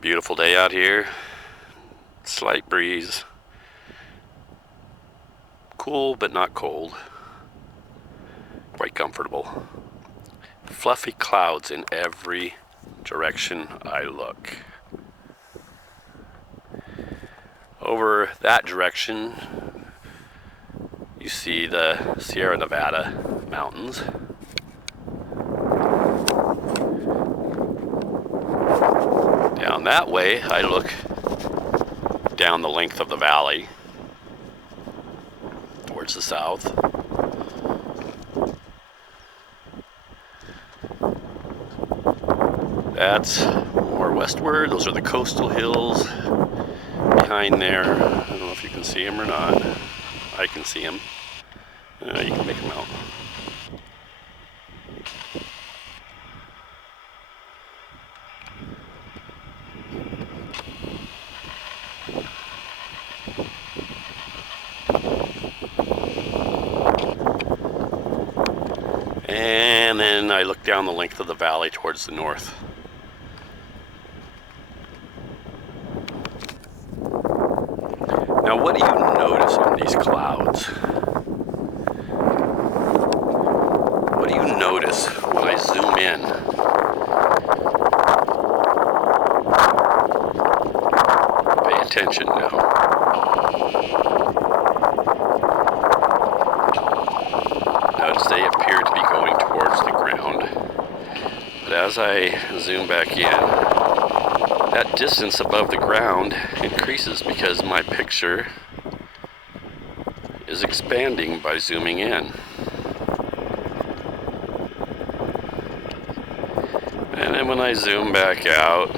Beautiful day out here. Slight breeze. Cool but not cold. Quite comfortable. Fluffy clouds in every direction I look. Over that direction you see the Sierra Nevada mountains. Down that way I look down the length of the valley towards the south. That's more westward. Those are the coastal hills behind there. I don't know if you can see them or not. I can see them. You can make them out. And then I look down the length of the valley towards the north. Now, what do you notice on these clouds? What do you notice when I zoom in? Pay attention now. Notice they appear to be going towards the ground. But as I zoom back in, that distance above the ground increases because my picture is expanding by zooming in. And then when I zoom back out,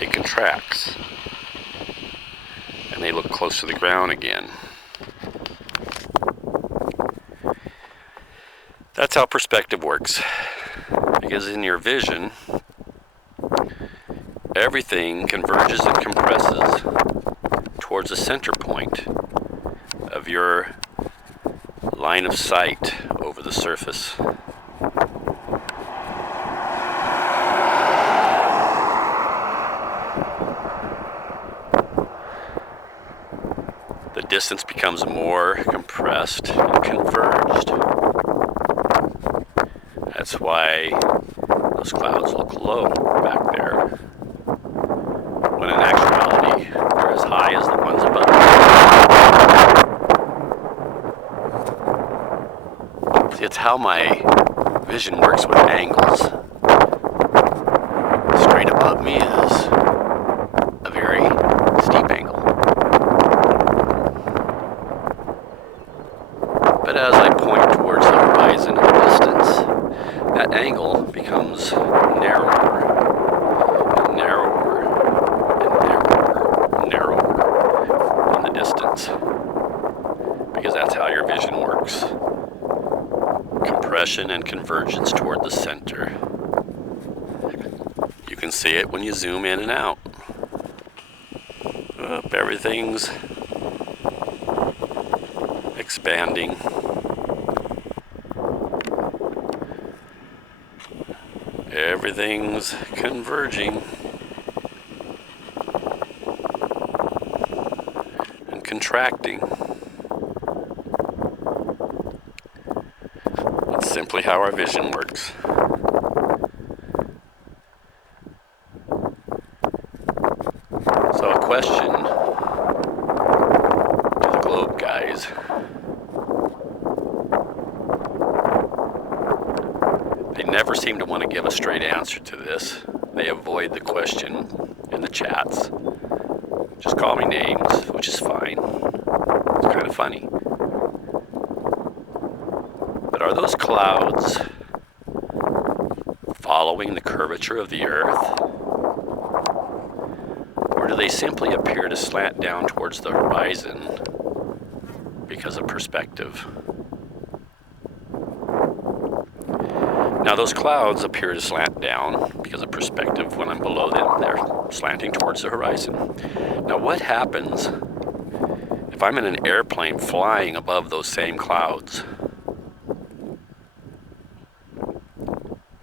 it contracts. And they look close to the ground again. That's how perspective works. Because in your vision, everything converges and compresses towards the center point of your line of sight over the surface. The distance becomes more compressed and converged. That's why those clouds look low back there, when in actuality they're as high as the ones above. See, it's how my vision works with angles. Straight above me is a very steep angle. But as I point towards the horizon in the distance, that angle becomes narrower and narrower and narrower and narrower in the distance. Because that's how your vision works. Compression and convergence toward the center. You can see it when you zoom in and out. Everything's expanding. Everything's converging and contracting. That's simply how our vision works. So a question to the globe guys. They never seem to want to give a straight answer to this. They avoid the question in the chats. Just call me names, which is fine. It's kind of funny. But are those clouds following the curvature of the earth? Or do they simply appear to slant down towards the horizon because of perspective? Now those clouds appear to slant down because of perspective when I'm below them. They're slanting towards the horizon. Now what happens if I'm in an airplane flying above those same clouds?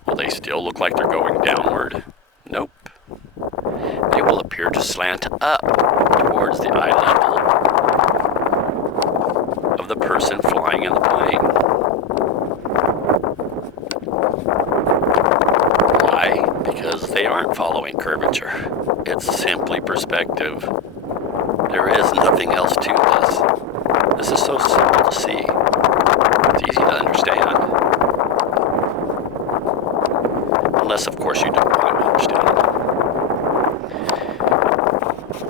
Well, they still look like they're going downward? Nope. They will appear to slant up towards the eye level of the person flying in the plane. Why? Because they aren't following curvature. It's simply perspective. There is nothing else to this. This is so simple to see. It's easy to understand. Unless, of course, you don't want to understand it.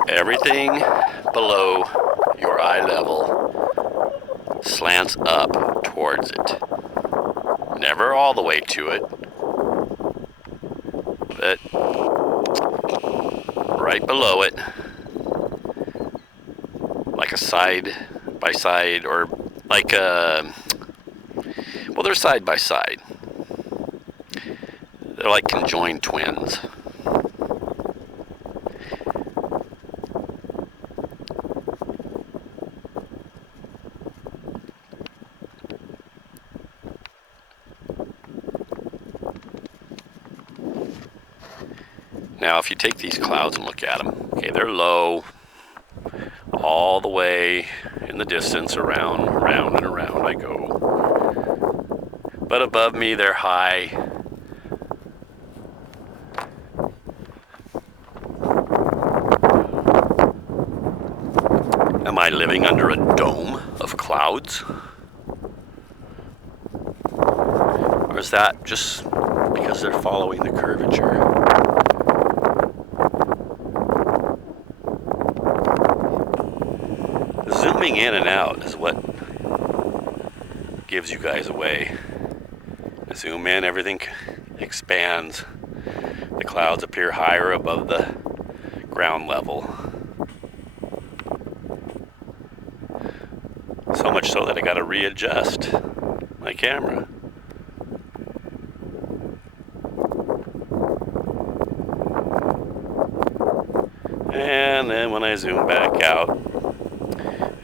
Everything below your eye level slants up towards it. Never all the way to it, but right below it, like a side by side, or like a, well, they're side by side. They're like conjoined twins. Now, if you take these clouds and look at them, okay, they're low all the way in the distance, around and around I go. But above me, they're high. Am I living under a dome of clouds? Or is that just because they're following the curvature? Zooming in and out is what gives you guys away. Zoom in, everything expands. The clouds appear higher above the ground level. So much so that I got to readjust my camera. And then when I zoom back out,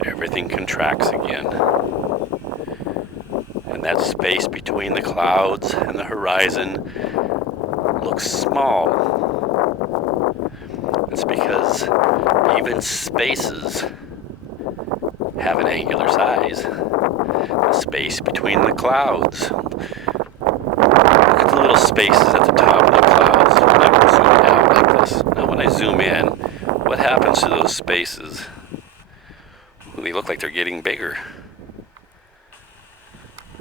everything contracts again. And that space between the clouds and the horizon looks small. It's because even spaces have an angular size. The space between the clouds. Look at the little spaces at the top of the clouds when I'm zoomed out like this. Now when I zoom in, what happens to those spaces? Well, they look like they're getting bigger.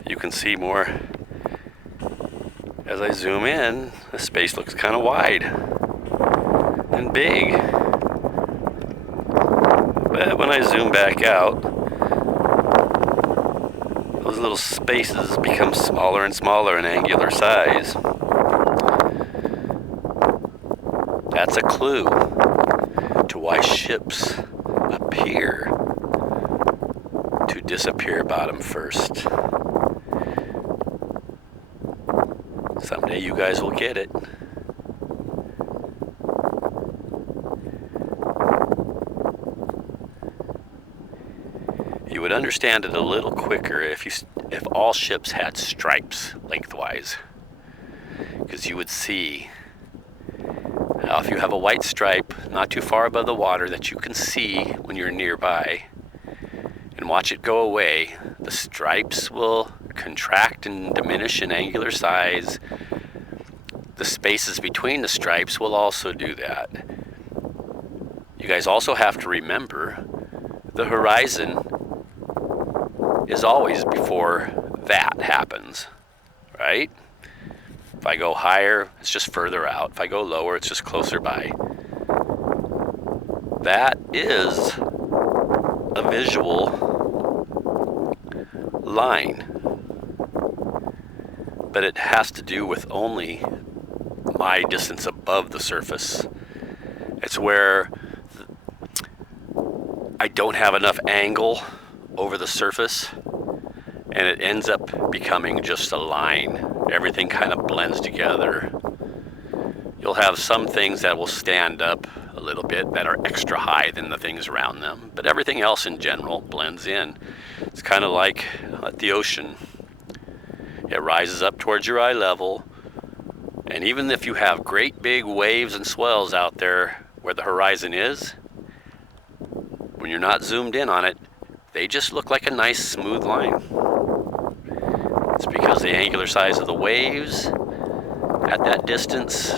You can see more. As I zoom in, the space looks kind of wide and big. But when I zoom back out, those little spaces become smaller and smaller in angular size. That's a clue to why ships appear to disappear bottom first. Someday you guys will get it. You would understand it a little quicker if all ships had stripes lengthwise, because you would see how if you have a white stripe not too far above the water that you can see when you're nearby and watch it go away, the stripes will contract and diminish in angular size. The spaces between the stripes will also do that. You guys also have to remember the horizon is always before that happens, right? If I go higher, it's just further out. If I go lower, it's just closer by. That is a visual line, but it has to do with only my distance above the surface. It's where I don't have enough angle over the surface, and it ends up becoming just a line. Everything kind of blends together. You'll have some things that will stand up a little bit that are extra high than the things around them, but everything else in general blends in. It's kind of like the ocean. It rises up towards your eye level, And even if you have great big waves and swells out there where the horizon is, when you're not zoomed in on it, they just look like a nice smooth line. It's because the angular size of the waves at that distance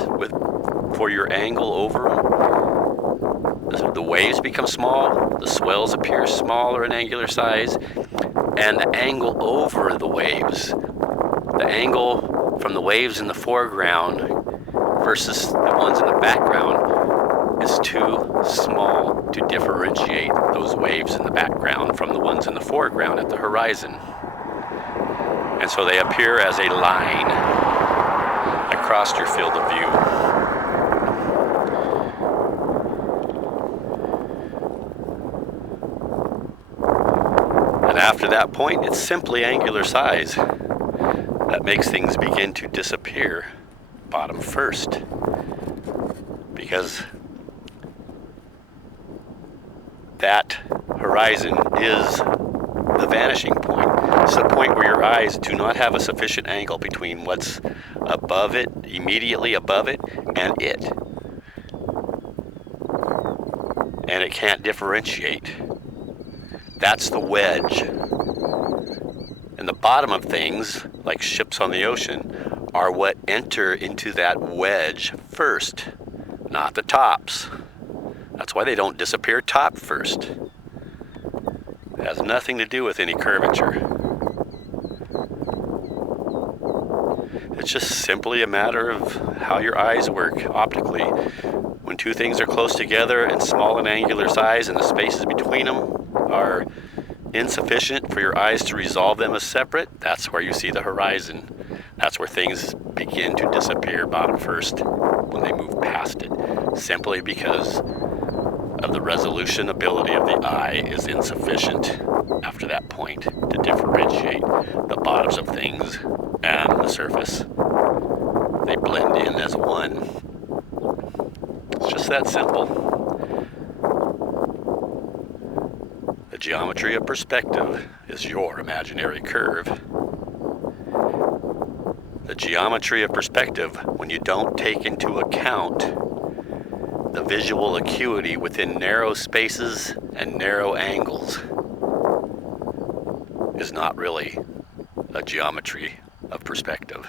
for your angle over them, the waves become small, the swells appear smaller in angular size, and the angle over the waves, the angle from the waves in the foreground versus the ones in the background, is too small to differentiate those waves in the background from the ones in the foreground at the horizon. And so they appear as a line across your field of view. And after that point, it's simply angular size that makes things begin to disappear bottom first. Because that horizon is the vanishing point. It's the point where your eyes do not have a sufficient angle between what's above it, immediately above it, and it. And it can't differentiate. That's the wedge. And the bottom of things, like ships on the ocean, are what enter into that wedge first, not the tops. That's why they don't disappear top first. It has nothing to do with any curvature. It's just simply a matter of how your eyes work optically. When two things are close together and small in angular size and the spaces between them are insufficient for your eyes to resolve them as separate, that's where you see the horizon. That's where things begin to disappear bottom first when they move past it, simply because of the resolution ability of the eye is insufficient after that point to differentiate the bottoms of things and the surface. They blend in as one. It's just that simple. The geometry of perspective is your imaginary curve. The geometry of perspective, when you don't take into account the visual acuity within narrow spaces and narrow angles, is not really a geometry of perspective.